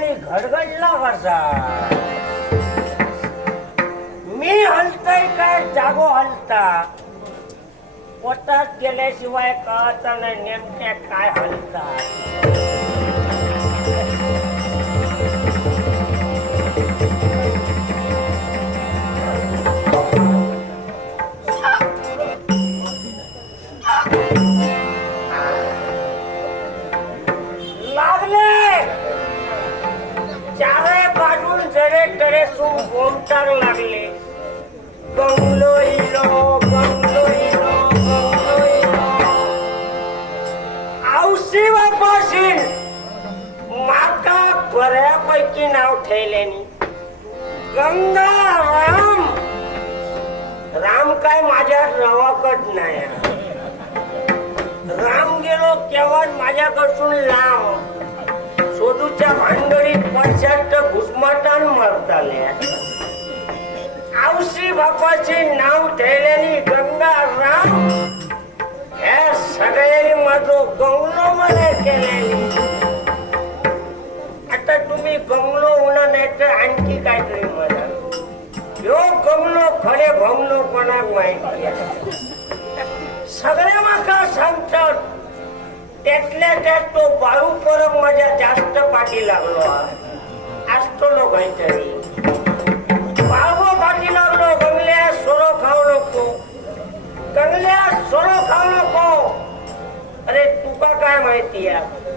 आणि घडगडला कसा मी हलतय काय? जागो हलता. पोटात गेल्याशिवाय कळता नाही नेमक्या काय हलता. नाव गंगा राम. राम काय माझ्या रवाकड नाही. राम गेलो केव्हा माझ्याकडसून लांब. सोदूच्या भांडळीत पश्चात घुसमाटान मरताल्या आवशी बापाचे नाव ठेवल्याने गंगा राम ह्या सगळ्यांनी माझं गौरव मला केल्याने. आता तुम्ही गंगलो होणार नाही तर आणखी काहीतरी म्हणा. यो गंगलो खरे भंगलो कोणाक माहिती सगळे माका सांगतात त्यातल्या त्यात तो बाळू परब माझ्या जास्त पाठी लागलो असतो काहीतरी. बाळू पाठी लागलो गंगल्या सोरो खाऊ नको. गंगल्या सोरो खाऊ नको. अरे तुका काय माहिती आहे?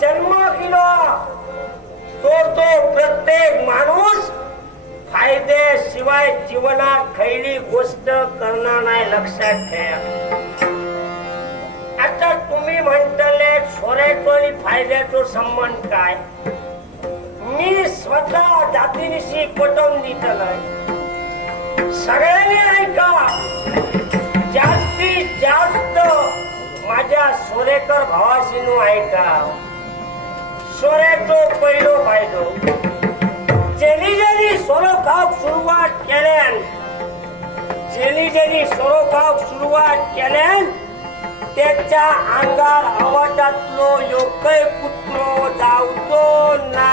जन्म दिला. तो तो प्रत्येक माणूस फायद्याशिवाय जीवनात खैली गोष्ट करणार नाही लक्षात ठेवा. आता तुम्ही म्हणताले सोऱ्याचो आणि फायद्याचो संबंध काय? मी स्वतः जातीनिशी पटवून दितलाय सगळ्यांनी ऐका जास्तीत जास्त माझ्या सोरेकर भावाशीनू ऐका. सोऱ्याचो पहिलो फायदो. जेनी जेनी सोरो खाऊक सुरुवात केल्यान जेनी जेनी सोरो खाऊक सुरुवात केल्यान त्याच्या अंगार आवाजातलो योग्य कुत्रो जावचो ना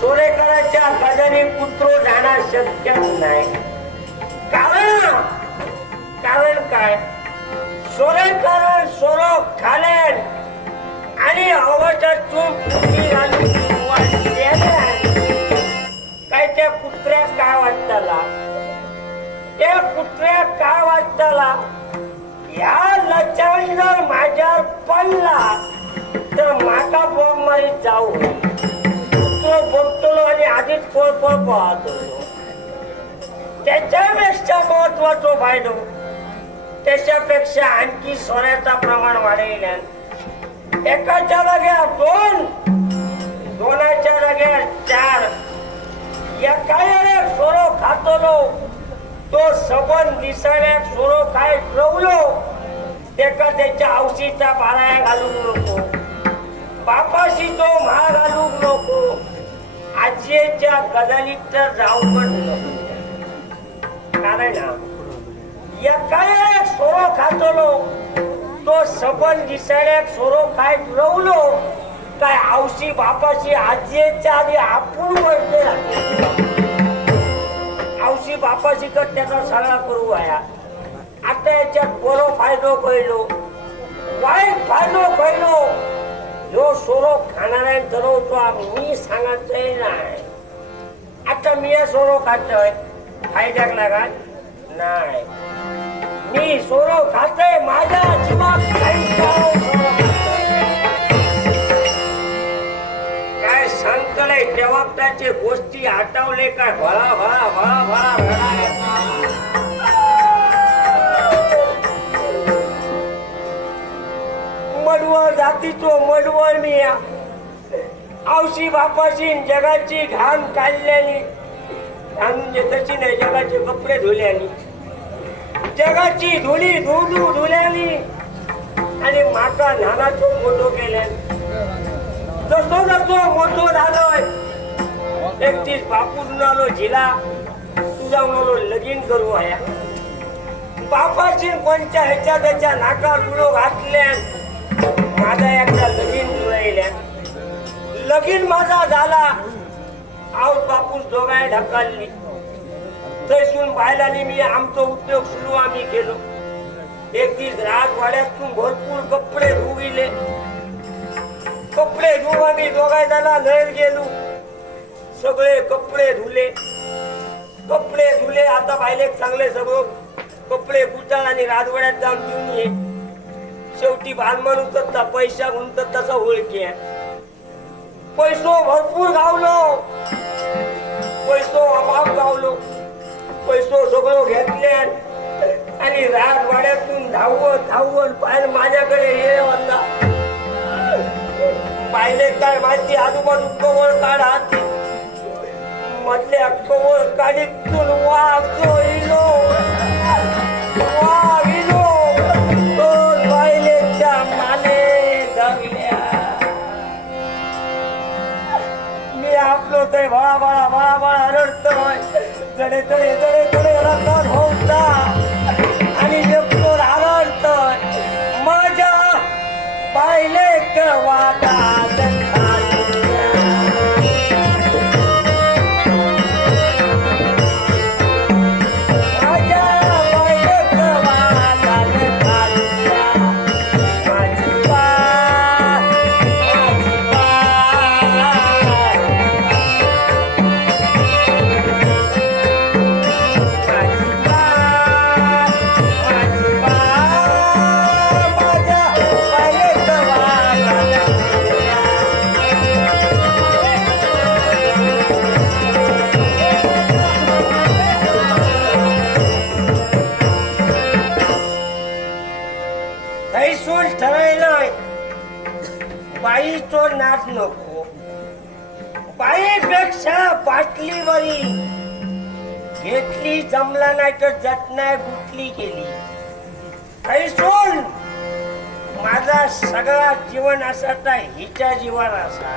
सोरेकरांच्या गजाने कुत्रो जाणार शक्य नाही. कारण कारण काय? सोरेकर सोरो खाल्यान आणि आवाजातून फुटी घालून काय त्या कुत्र्याक काय वाटतला? त्या कुत्र्याक काय वाटतला? या लचान जर माझ्यावर पडला. तर माका बॉम्ब मारीत जाऊ. कुत्रो बघतलो आणि आधीच पळ पळ पाहतो त्याच्यापेक्षा महत्त्वाचा फायदो त्याच्यापेक्षा आणखी सोन्याचा प्रमाण वाढेल. एकाच्या जाग्यावर दोन. दोनाच्या जाग्यावर चार. या काय सोरो खातलो. तो सबन दिसाड्याक सोरो काय रवलो. तेका त्याच्या औशीचा बाराया घालूक नको. बापाशी तो महा घालूक नको. आजीच्या गजालीत तर जाऊकच नको. कारण हा, एका एक सोरो खातलो. तो सबन दिसाड्याक सोरो काय रवलो काय आवशी बापाशी आजीच्या आधी आपण वळते आवशी बापाशी कर त्याचा सगळा करू आया. आता याच्यात बरो फायदो कळलो वाईट फायदो कळलो ह्यो सोरो खाणाऱ्या ठरवतो मी सांगायचंय नाही. आता मी सोरो खातोय. फायद्याक लागत नाही. मी सोरो खाते माझ्या जीवात काहीच नाही काय सांगतलंय तेव्हा त्याचे गोष्टी आठवले काय भळा भळा भळा भळा रडा मडवळ जातीचो मडवळ मी. औशी आवशी बापाशी जगाची घाण काढल्यानी घाण म्हणजे तशी नाही जगाचे कपडे धुल्यानी. जगाची धुली धुलू धुल्याली आणि माका नानाचो मोठो केले. जसो जसो मोठो झालोय एकटीच बापून आलो झिला तुझा म्हणून लगीन करू आया. बापाची कोणच्या ह्याच्या त्याच्या नाका गुळो घातल्यान माझा एकदा लगीन जुळल्या लगीन माझा झाला. आऊ बापूस दोघाय ढकलली तैसून बायलानी मी आमचो उद्योग सुरू आम्ही केलो. एक दीस राजवाड्यातून भरपूर कपडे धुविले. कपडे धुवून आम्ही दोघा जणा लयर गेलो. सगळे कपडे धुले. कपडे धुले आता बायले चांगले सगळं कपडे कुटाळ आणि राजवाड्यात जाऊन घेऊन ये. शेवटी बाल उतरता तसा पैसा म्हणून तसा ओळखी आहे. पैसो भरपूर गावलो. पैसो अभाव गावलो. पैसो सगळं घेतले. आणि राजवाड्यातून धावत धावत पाहिलं माझ्याकडे ये होता पाहिले काय माहिती आजूबाजू कवळ काढा मधल्या कवळ काढीतून वाचो इलो मी ते बाळा बाळा बाळा बळा रडतोय. जडे तडे जडे तडे रडत होता आणि एकटो रडतोय माझ्या पाहिले कवाता घेतली जमला नाही तर जत नाही गुटली गेली. थैसून माझा सगळा जीवन असा तर हिच्या जीवन असा.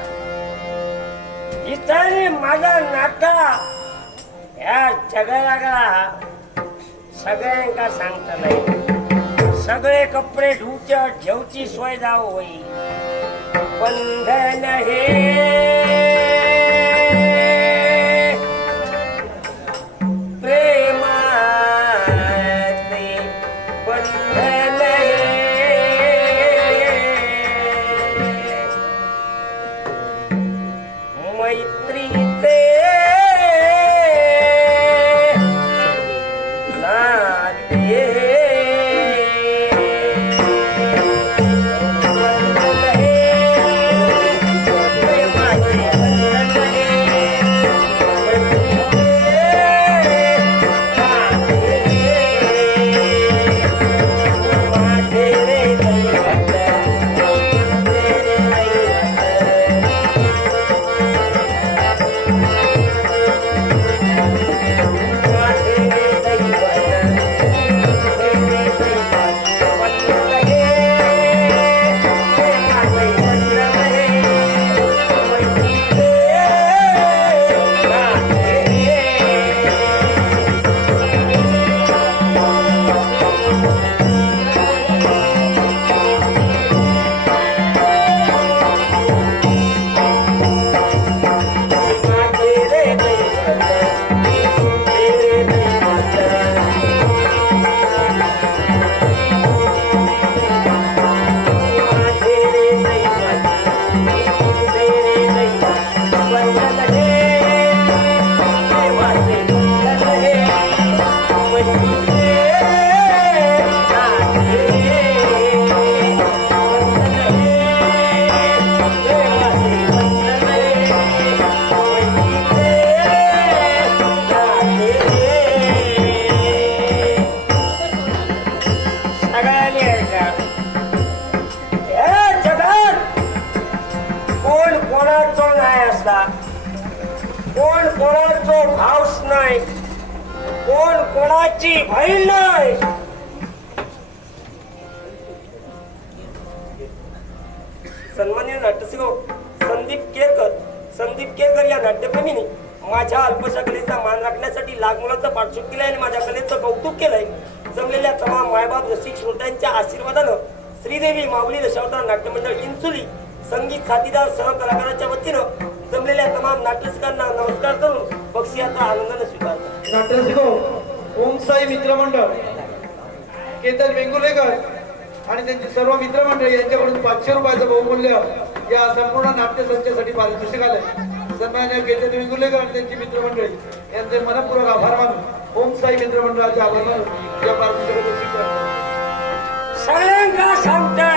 इथं माझा नाता या जगाला सगळ्यांका सांगता नाही. सगळे कपडे धुवच्या ठेवची सोय जाव होई. बंधन हे नाही. कोण कोणाची बहीण नाही. सन्मान्य नाट्यसेवक संदीप केरकर संदीप केरकर या नाट्यप्रेमीने माझ्या अल्पशा कलेचा मान राखण्यासाठी लागमुलाचा पाठशोध केलाय आणि माझ्या कलेचं कौतुक केलंय. जमलेल्या तमाम मायबाप रसिक श्रोत्यांच्या आशीर्वादानं श्रीदेवी माऊली दशावतार नाट्यमंडळ इंचुली संगीत साथीदार सहकलाकाराच्या वतीनं जमलेल्या तमाम नाट्यसिकांना नमस्कार करून बक्षियाचा आनंदाने स्वीकारतो. नाट्यसिको ओम साई मित्रमंडळ केतन वेंगुर्लेकर आणि त्यांची सर्व मित्रमंडळी यांच्याकडून पाचशे रुपयाचं बहुमूल्य या संपूर्ण नाट्यसंचेसाठी पारितोषिक आलंय. सन्मान्य केतन वेंगुर्लेकर आणि त्यांची मित्रमंडळी यांचे मनपूर्वक आभार मानून ओम साई मित्रमंडळाचे आभार मानून या पारितोषिकाचं स्वीकार सगळ्यांना सांगताय